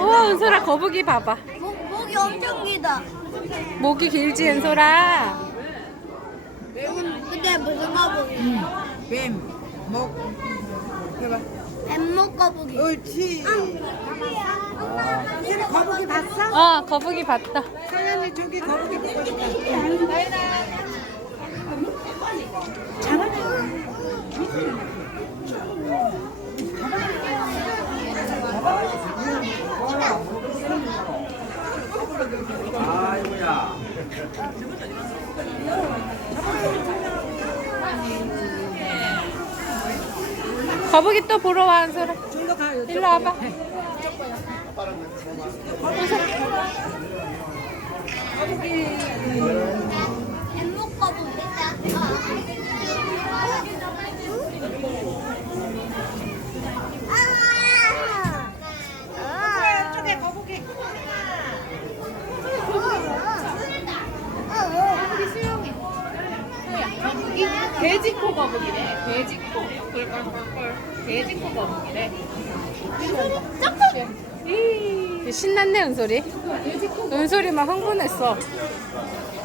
어, 은솔아 거북이 봐봐 목, 목이 엄청 길다 목이 길지 은솔아 어. 근데 목을 먹어 응. 뱀목 해봐 뱀목 거북이 옳지 응. 거북이 봤어? 어 거북이 봤다 아이고야. 거북이 또 보러 왔어. 라 일로 와봐. 돼지코 거북이래. 돼지코. 콜방콜. 돼지코 거북이래. 신났네, 은솔이. 은솔이 만 흥분했어.